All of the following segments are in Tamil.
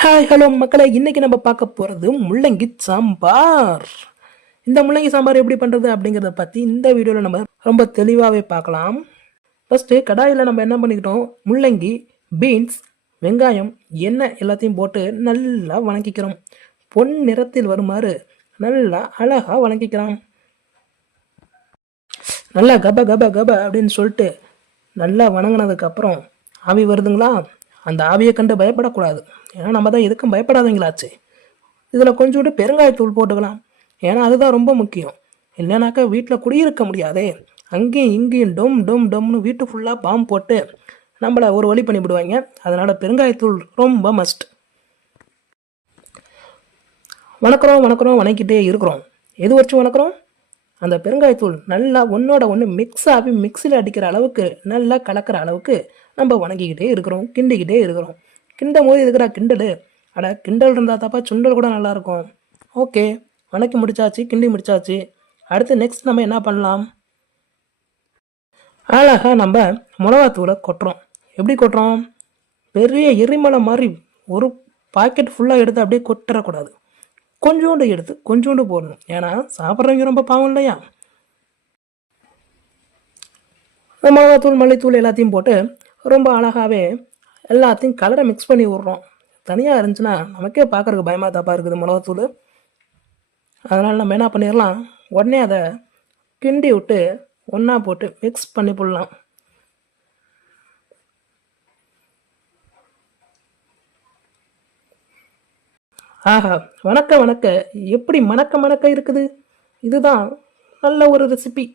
ஹாய் ஹலோ மக்களே, இன்னைக்கு நம்ம பார்க்க போகிறது முள்ளங்கி சாம்பார். இந்த முள்ளங்கி சாம்பார் எப்படி பண்ணுறது அப்படிங்கிறத பற்றி இந்த வீடியோவில் நம்ம ரொம்ப தெளிவாகவே பார்க்கலாம். ஃபஸ்ட்டு கடாயில் நம்ம என்ன பண்ணிக்கிட்டோம், முள்ளங்கி, பீன்ஸ், வெங்காயம், எண்ணெய் எல்லாத்தையும் போட்டு நல்லா வணக்கிக்கிறோம். பொன் நிறத்தில் வருமாறு நல்லா அழகாக வணக்கிக்கிறோம். நல்லா கப கப கப அப்படின்னு சொல்லிட்டு நல்லா வணங்கினதுக்கப்புறம் ஆவி வருதுங்களா, அந்த ஆவியை கண்டு பயப்படக்கூடாது. ஏன்னா நம்ம தான் எதுக்கும் பயப்படாதீங்களாச்சு. இதில் கொஞ்சோண்டு பெருங்காயத்தூள் போட்டுக்கலாம். ஏன்னா அதுதான் ரொம்ப முக்கியம். இல்லைனாக்கா வீட்டில் குடியிருக்க முடியாதே. அங்கேயும் இங்கேயும் டொம் டொம் டொம்னு வீட்டு ஃபுல்லாக பாம்பு போட்டு நம்மளை ஒரு வழி பண்ணிவிடுவாங்க. அதனால் பெருங்காயத்தூள் ரொம்ப மஸ்ட். வணக்கிறோம் வணக்கிறோம் வணக்கிட்டே இருக்கிறோம். எது வச்சு வணக்கிறோம், அந்த பெருங்காயத்தூள் நல்லா ஒன்றோட ஒன்று மிக்ஸ் ஆகி மிக்சியில் அடிக்கிற அளவுக்கு நல்லா கலக்கிற அளவுக்கு நம்ம வணங்கிக்கிட்டே இருக்கிறோம், கிண்டிக்கிட்டே இருக்கிறோம். கிண்டும் போது இருக்கிற கிண்டல், அட கிண்டல் இருந்தால் தப்பா சுண்டல் கூட நல்லாயிருக்கும். ஓகே, வணக்கி முடிச்சாச்சு, கிண்டி முடிச்சாச்சு. அடுத்து நெக்ஸ்ட் நம்ம என்ன பண்ணலாம், அழகாக நம்ம மிளகாத்தூளை கொட்டுறோம். எப்படி கொட்டுறோம், பெரிய எரிமலை மாதிரி ஒரு பாக்கெட் ஃபுல்லாக எடுத்து அப்படியே கொட்டுறக்கூடாது. கொஞ்சோண்டு எடுத்து கொஞ்சோண்டு போடணும். ஏன்னா சாப்பிட்றவங்க ரொம்ப பாவம் இல்லையா. மிளகாத்தூள், மல்லித்தூள் எல்லாத்தையும் போட்டு ரொம்ப அழகாகவே எல்லாத்தையும் கலரை மிக்ஸ் பண்ணி விட்றோம். தனியாக இருந்துச்சுன்னா நமக்கே பார்க்குறதுக்கு பயமாக தப்பாக இருக்குது மிளகாத்தூள். அதனால் நம்ம என்ன பண்ணிடலாம், உடனே அதை கிண்டி விட்டு ஒன்றா போட்டு மிக்ஸ் பண்ணி போடலாம். ஆஹா, வணக்க வணக்க, எப்படி மணக்க மணக்க இருக்குது. இதுதான் நல்ல ஒரு ரெசிபி.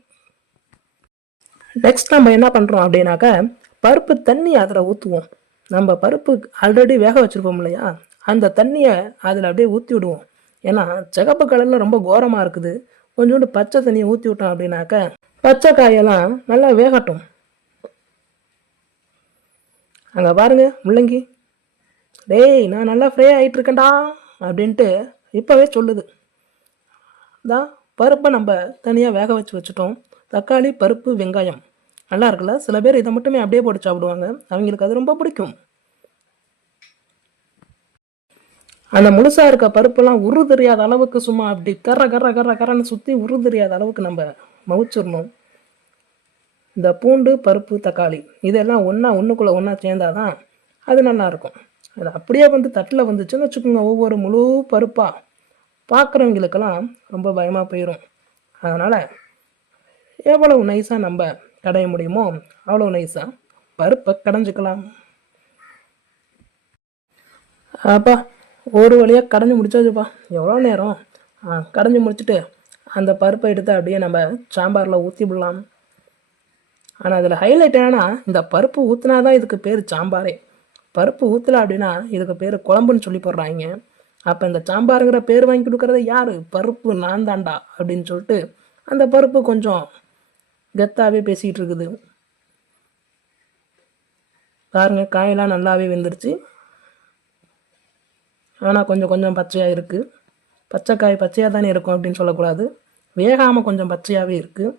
நெக்ஸ்ட் நம்ம என்ன பண்ணுறோம் அப்படின்னாக்க, பருப்பு தண்ணி அதில் ஊற்றுவோம். நம்ம பருப்பு ஆல்ரெடி வேக வச்சுருப்போம் இல்லையா, அந்த தண்ணியை அதில் அப்படியே ஊற்றி விடுவோம். ஏன்னா சிகப்பு கலரில் ரொம்ப கோரமாக இருக்குது. கொஞ்சோண்டு பச்சை தண்ணியை ஊற்றி விட்டோம் அப்படின்னாக்க பச்சை காயெல்லாம் நல்லா வேகட்டும். அங்கே பாருங்க முள்ளங்கி, டேய் நான் நல்லா ஃப்ரை ஆகிட்டு இருக்கேன்டா அப்படின்ட்டு இப்போவே சொல்லுது. தான் பருப்பை நம்ம தனியாக வேக வச்சு வச்சுட்டோம். தக்காளி, பருப்பு, வெங்காயம் நல்லா இருக்குல்ல. சில பேர் இதை மட்டுமே அப்படியே போட்டு சாப்பிடுவாங்க, அவங்களுக்கு அது ரொம்ப பிடிக்கும். அந்த முழுசாக இருக்க பருப்பெல்லாம் உரு தெரியாத அளவுக்கு சும்மா அப்படி கர்ற கர்ற கர்ற கரன்னு சுற்றி உரு தெரியாத அளவுக்கு நம்ம மவிச்சிடணும். இந்த பூண்டு, பருப்பு, தக்காளி இதெல்லாம் ஒன்றுக்குள்ளே ஒன்றா சேர்ந்தாதான் அது நல்லாயிருக்கும். அது அப்படியே வந்து தட்டில் வந்துச்சுன்னு வச்சுக்கோங்க, ஒவ்வொரு முழு பருப்பாக பார்க்குறவங்களுக்கெல்லாம் ரொம்ப பயமாக போயிடும். அதனால் எவ்வளவு நைஸாக நம்ம கடைய முடியுமோ அவ்வளோ நைஸாக பருப்பை கடைஞ்சிக்கலாம். அப்பா ஒரு வழியாக கடைஞ்சி முடிச்சாச்சுப்பா. எவ்வளோ நேரம் கடைஞ்சி முடிச்சுட்டு அந்த பருப்பை எடுத்து அப்படியே நம்ம சாம்பாரில் ஊற்றி விடலாம். ஆனால் அதில் ஹைலைட் என்னன்னா, இந்த பருப்பு ஊற்றினா தான் இதுக்கு பேர் சாம்பாரே. பருப்பு ஊற்றலை அப்படின்னா இதுக்கு பேர் குழம்புன்னு சொல்லி போடுறாங்க. அப்போ இந்த சாம்பாருங்கிற பேர் வாங்கி கொடுக்குறது யார், பருப்பு நான் தாண்டா அப்படின்னு சொல்லிட்டு அந்த பருப்பு கொஞ்சம் கெத்தாவே பேசிகிட்டு இருக்குது. பாருங்க, காயெல்லாம் நல்லாவே வெந்துருச்சு. ஆனால் கொஞ்சம் கொஞ்சம் பச்சையாக இருக்குது. பச்சைக்காய் பச்சையாக தானே இருக்கும் அப்படின்னு சொல்லக்கூடாது, வேகாமல் கொஞ்சம் பச்சையாகவே இருக்குது.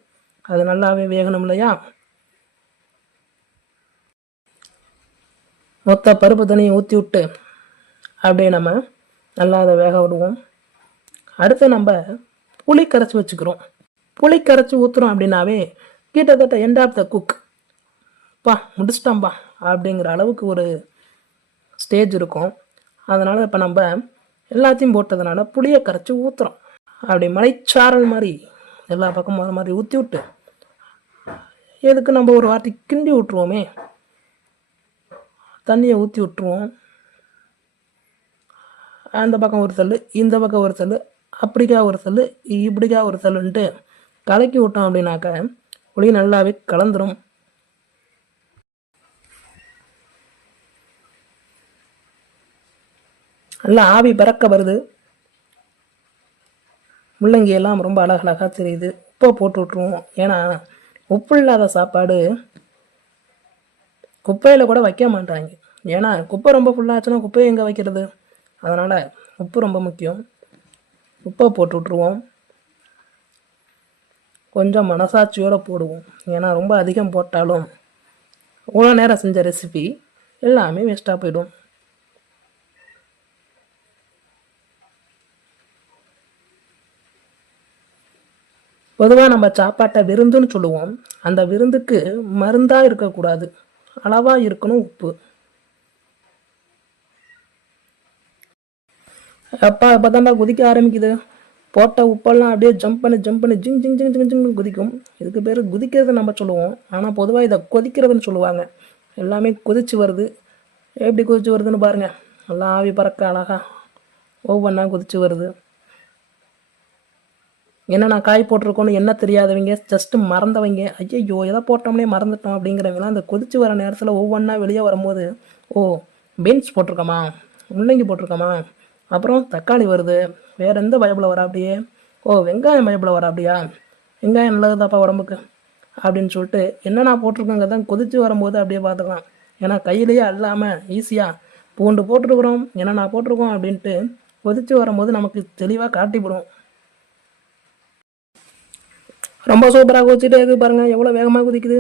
அது நல்லாவே வேகணும் இல்லையா. மொத்த பருப்பு தண்ணியை ஊற்றி விட்டு அப்படியே நம்ம நல்லா அதை வேக விடுவோம். அடுத்து நம்ம புளி கரைச்சி வச்சுக்கிறோம். புளி கரைச்சி ஊற்றுறோம் அப்படின்னாவே கிட்டத்தட்ட எண்ட் ஆஃப் த குக், பா முடிச்சிட்டோம்பா அப்படிங்கிற அளவுக்கு ஒரு ஸ்டேஜ் இருக்கும். அதனால் இப்போ நம்ம எல்லாத்தையும் போட்டதுனால புளியை கரைச்சி ஊற்றுறோம். அப்படி மலைச்சாரல் மாதிரி எல்லா பக்கமும் வர மாதிரி ஊற்றி விட்டு எதுக்கு நம்ம ஒரு வாட்டி கிண்டி விட்ருவோமே, தண்ணியை ஊற்றி விட்டுருவோம். அந்த பக்கம் ஒரு தள்ளு, இந்த பக்கம் ஒரு தள்ளு, அப்படிக்கா ஒரு தள்ளு, இப்படிக்கா ஒரு தள்ளுன்ட்டு கலக்கி விட்டோம் அப்படின்னாக்க புளி நல்லாவே கலந்துரும். நல்லா ஆவி பறக்க வருது. முள்ளங்கி எல்லாம் ரொம்ப அழகழகாக தெரியுது. உப்பை போட்டு விட்ருவோம். ஏன்னா உப்பு இல்லாத சாப்பாடு குப்பையில் கூட வைக்க மாட்டாங்க. ஏன்னா குப்பை ரொம்ப ஃபுல்லாச்சுன்னா குப்பையை எங்கே வைக்கிறது. அதனால் உப்பு ரொம்ப முக்கியம். உப்பை போட்டு விட்ருவோம். கொஞ்சம் மனசாட்சியோடு போடுவோம். ஏன்னா ரொம்ப அதிகம் போட்டாலும் இவ்வளோ நேரம் செஞ்ச ரெசிபி எல்லாமே வேஸ்ட்டாக போயிடும். பொதுவாக நம்ம சாப்பாட்டை விருந்துன்னு சொல்லுவோம். அந்த விருந்துக்கு மருந்தாக இருக்கக்கூடாது, அளவாக இருக்கணும் உப்பு. அப்பா இப்போ தான்டா குதிக்க ஆரம்பிக்குது. போட்ட உப்பெல்லாம் அப்படியே ஜம்ப் பண்ணி ஜிங் ஜிங் ஜிங் ஜிங் ஜிங்னு குதிக்கும். இதுக்கு பேர் குதிக்கிறது நம்ம சொல்லுவோம். ஆனால் பொதுவாக இதை கொதிக்கிறதுன்னு சொல்லுவாங்க. எல்லாமே கொதிச்சு வருது. எப்படி கொதிச்சு வருதுன்னு பாருங்கள். நல்லா ஆவி பறக்க அழகா ஒவ்வொன்றா கொதிச்சு வருது. என்னென்ன காய் போட்டிருக்கோன்னு என்ன தெரியாதவங்க, ஜஸ்ட்டு மறந்தவங்க, ஐயோ எதை போட்டோம்னே மறந்துட்டோம் அப்படிங்கிறவங்களாம் அந்த கொதிச்சு வர நேரத்தில் ஒவ்வொன்றா வெளியே வரும்போது, ஓ பீன்ஸ் போட்டிருக்கோமா, முள்ளங்கி போட்டிருக்கோமா, அப்புறம் தக்காளி வருது, வேறு எந்த பயப்பில் வரா அப்படியே, ஓ வெங்காயம் பயப்பில் வரா அப்படியா, வெங்காயம் நல்லதுதாப்பா உடம்புக்கு அப்படின்னு சொல்லிட்டு என்னென்ன போட்டிருக்கோங்க தான் கொதிச்சு வரும்போது அப்படியே பார்த்துக்கலாம். ஏன்னா கையிலேயே அல்லாமல் ஈஸியாக பூண்டு போட்டிருக்குறோம், என்னென்ன போட்டிருக்கோம் அப்படின்ட்டு கொதிச்சு வரும்போது நமக்கு தெளிவாக காட்டிவிடும். ரொம்ப சூப்பராக கொதிச்சுட்டே இருக்குது பாருங்கள், எவ்வளோ வேகமாக குதிக்குது.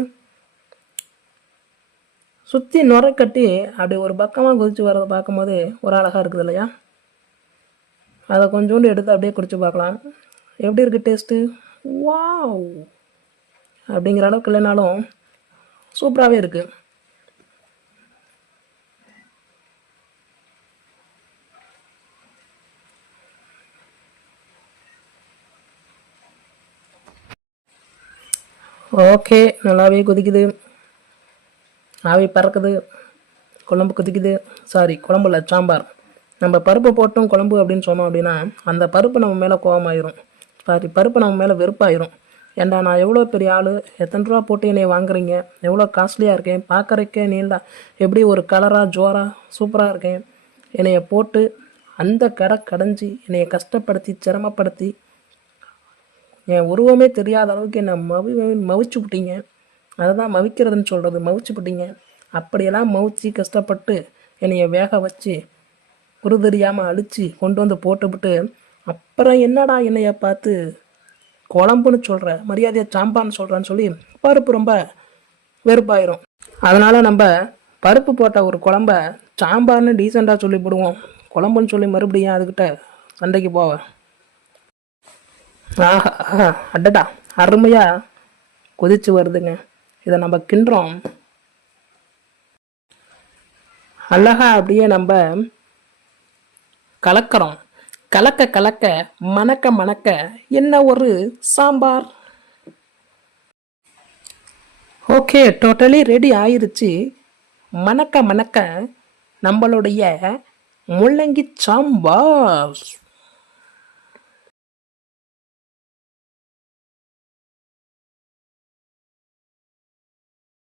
சுற்றி நுரை கட்டி அப்படி ஒரு பக்கமாக கொதிச்சு வரதை பார்க்கும்போது ஒரு அழகாக இருக்குது இல்லையா? அதை கொஞ்சோண்டு எடுத்து அப்படியே குடிச்சு பார்க்கலாம். எப்படி இருக்குது டேஸ்ட்டு? வாவ் அப்படிங்கிற அளவுக்கு இல்லைனாலும் சூப்பராகவே இருக்குது. ஓகே, நல்லாவே கொதிக்குது, ஆவி பறக்குது, குழம்பு கொதிக்குது. சாரி, குழம்புல சாம்பார். நம்ம பருப்பு போட்டும் குழம்பு அப்படின்னு சொன்னோம் அப்படின்னா அந்த பருப்பு நம்ம மேலே கோவமாயிரும். சாரி, பருப்பு நம்ம மேலே வெறுப்பாயிரும். ஏண்டா நான் எவ்வளோ பெரிய ஆள், எத்தனை ரூபா போட்டு என்னை வாங்குறீங்க, எவ்வளோ காஸ்ட்லியாக இருக்கேன், பார்க்குறக்கே நீண்டா எப்படி ஒரு கலராக ஜோராக சூப்பராக இருக்கேன், என்னைய போட்டு அந்த கடை கடைஞ்சி என்னைய கஷ்டப்படுத்தி சிரமப்படுத்தி என் உருவமே தெரியாத அளவுக்கு என்னை மவிச்சு விட்டீங்க. அதை தான் மவிக்கிறதுன்னு சொல்கிறது, மவிச்சு விட்டீங்க. அப்படியெல்லாம் மவிச்சு கஷ்டப்பட்டு என்னைய வேக வச்சு உரு தெரியாமல் அழித்து கொண்டு வந்து போட்டுவிட்டு அப்புறம் என்னடா என்னைய பார்த்து குழம்புன்னு சொல்கிற, மரியாதையை சாம்பான்னு சொல்கிறான்னு சொல்லி பருப்பு ரொம்ப வெறுப்பாயிரும். அதனால் நம்ம பருப்பு போட்ட ஒரு குழம்ப சாம்பார்னு டீசெண்டாக சொல்லி போடுவோம். குழம்புன்னு சொல்லி மறுபடியும் அதுக்கிட்ட சண்டைக்கு போவேன். ஆஹா, அடடா, அருமையாக கொதிச்சு வருதுங்க. இதை நம்ம கிண்டுறோம். அழகா அப்படியே நம்ம கலக்கிறோம். கலக்க கலக்க மணக்க மணக்க என்ன ஒரு சாம்பார். ஓகே, டோட்டலி ரெடி ஆயிருச்சு. மணக்க மணக்க நம்மளுடைய முள்ளங்கி சாம்பார்.